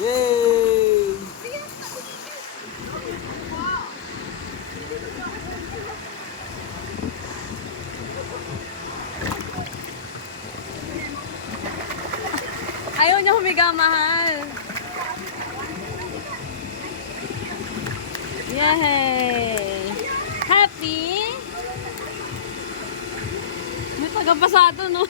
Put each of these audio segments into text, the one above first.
Yay! Ayaw niya humiga, mahal. Yay! Happy? May tagapasado, no?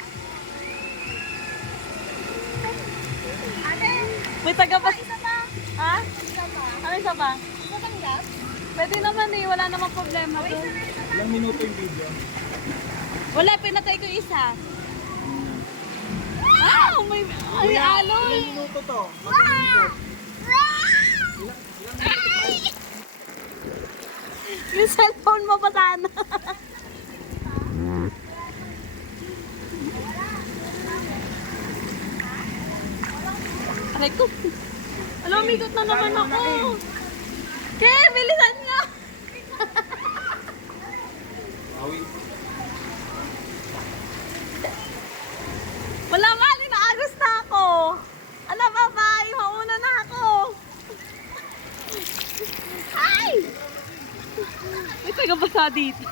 May tagapasado. Isa pa. Ha? Isa pa. Ano isa pa? Isa tanggap? Pwede naman eh, wala namang problema doon. Ilang minuto yung video? Wala, pinatay ko isa. Ah! May aloy! Ilang minuto to? Yung cellphone mo pa sana. Aray ko. Alam, umikot na naman ako. Kaya, bilisan nga. Awin. Wala, mali na agos na ako. Ala, bye-bye. Mauna na ako. Ay! May tagabasa dito.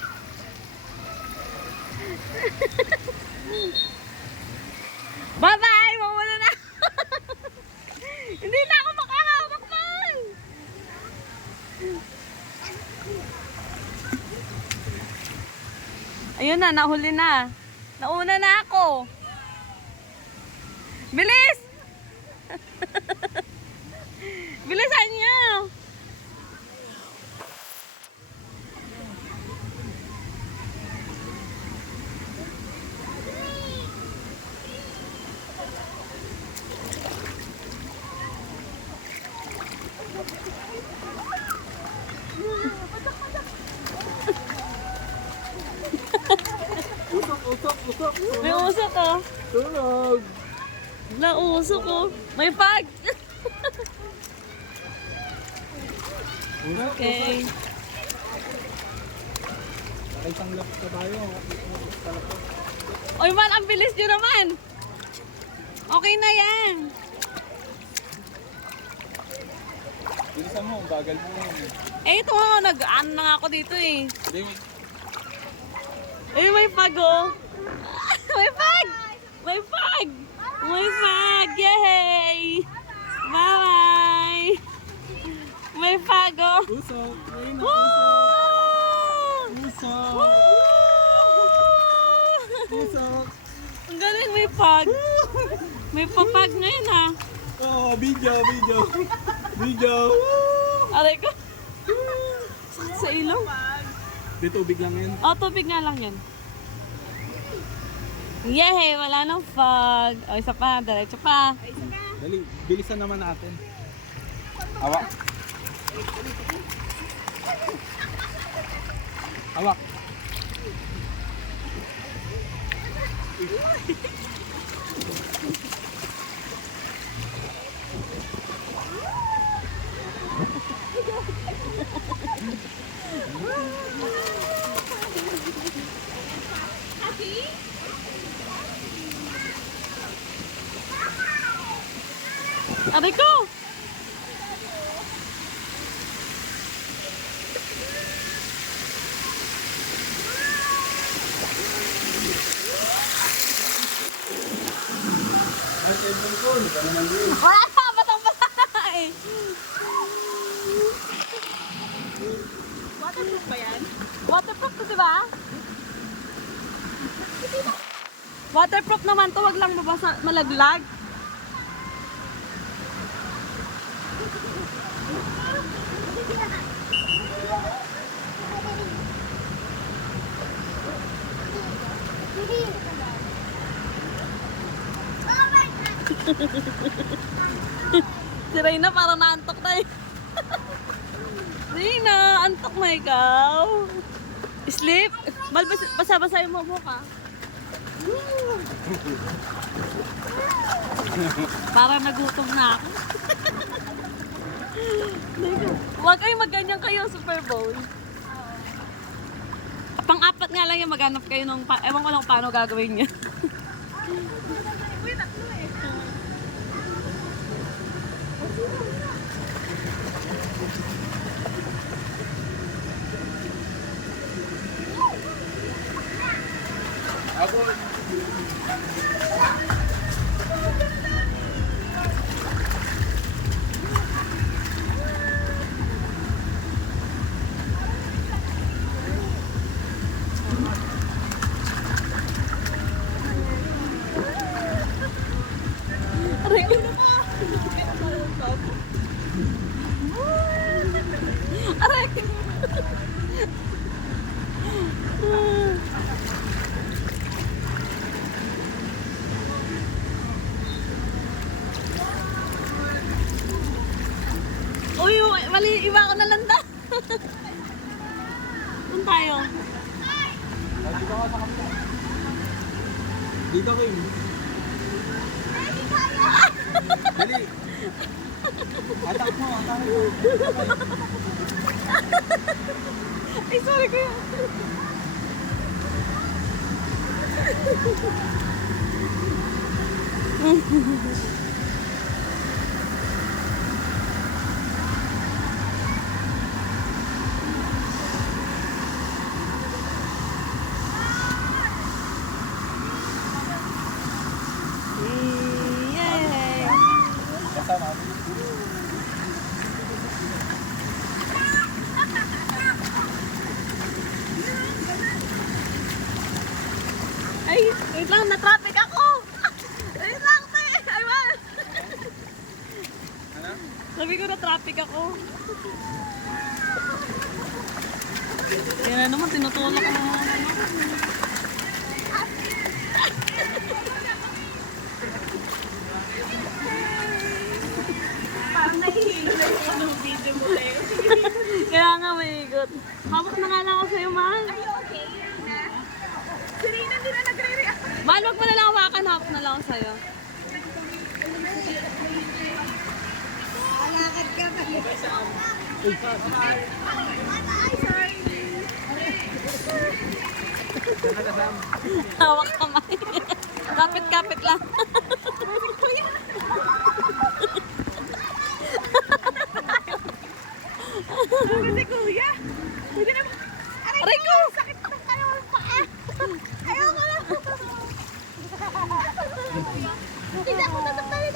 Bye-bye! Mauna na ako. Hindi na ako makahawak man. Ayun na, nahuli na. Nauna na ako. Bilis! Bilisan niyo! Usok, usok, usok. May usok ko. Tunog. Nausok ko. May pag. Usok, Okay. Nakaisang lap ka tayo. Oy man, ang bilis nyo naman. Okay na yan. Bilisan mo, bagal mo yun. Eh, ito nga, nag-ano na nga ako dito eh. Hindi, Eh, may pag oh. May pag! May pag! May pag! Yay! Bye-bye! May pag oh. usok. Ayun na, Woo! usok. Woo! Usok. Ang galing, may pag. May papag ngayon ha. Oh, video, video. Video. Aray ko. Sakit sa ilong. Di tubig lang yan. Oh, tubig nga lang yan. Yay! Wala nang fog. O, isa pa. Diretso pa. Dali, bilisan naman natin. Hawak. Hawak. Aray ko! Ay, cellphone ko. Hindi ka naman yun. Wala pa! Batang-bata na eh. Waterproof ba yan? Waterproof to, diba? Waterproof naman to. Wag lang mabasa, malaglag. Si Reyna parang naantok na eh. Reyna, antok na ikaw. Sleep. Basa-basahin mo ka. Parang nagutom na ako. Huwag kayo magganyan kayo, Super Bowl. Pang-apat nga lang yung maghanap kayo nung, ewan ko lang paano gagawin niya. Ako. Aray ko. Aray ko. Uy, mali, iba ako nalanda. Saan tayo? Dito ka sa kapila. Dito kayo. Dali. Atak mo, atak mo. Ay, sorry kuya. Yay! Kasama. Ay, wait lang, na-traffic ako! Wait lang, te! Ay, man! Ano? Sabi ko na-traffic ako. Kaya na naman, tinutulak ko naman. Parang nahihilo na yung video mo, Leo. Kaya nga, may igot. Hawak na nga lang ako sa'yo, mahal. Serena, hindi na nagre-react. Mahal, wag mo na lang hawakan. Hawak na lang ako sa'yo. Alakad ka ba? Ay, sorry. Hawak kamay. Kapit-kapit lang. Kasi kuya. Pwede na. Aray ko! Sakit na kayo ang paa. Ayaw ko lang. Hindi ako nasaktalin.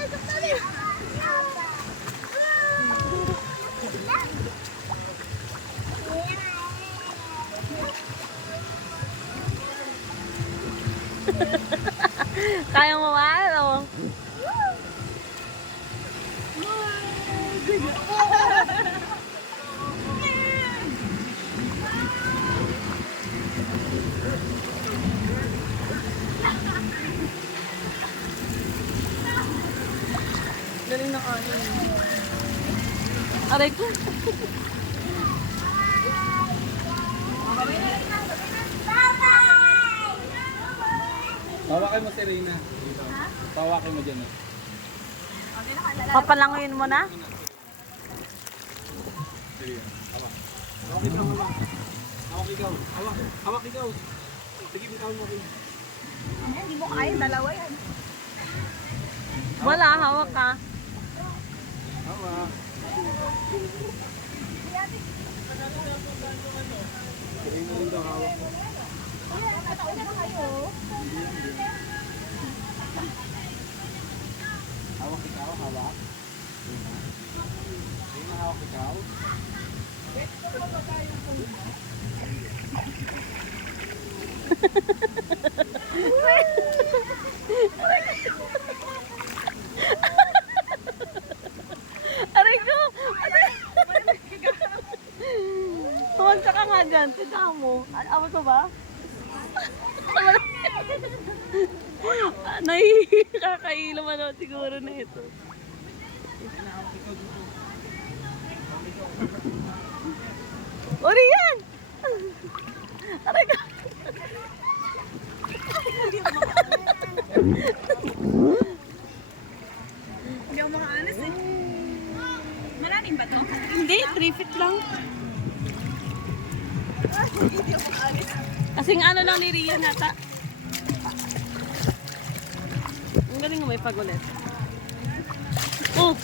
Kaya mo mahal, oh. Galing na kanin. Aray ko. Tawakin mo si Reyna. Dito. Tawakin mo dyan. Papalanguin mo na? Sige. Hawak. Hawak ikaw, hawak. Hawak ikaw. Hawak. Hawak ikaw. Sige, ikaw mo. Hindi mo kaya, dalawa yan. Wala, hawak ka. Hawak. Reyna rin daw hawak mo. Kuya, nakataon na kayo. Hawak ikaw, hawak. Reyna, hawak ikaw. Aray ko! Aray! Huwag ka nga dyan. Tignan mo. Awat mo ba? Nakakailam ano siguro na ito. Uri yan! Aray ka! Hindi ako makaanas eh. Malalim ba to? Hindi, 3 feet lang. Hindi ako makaanas. Kasing ano lang ni Rian nata. Ang galing mo may pagulit. Oh!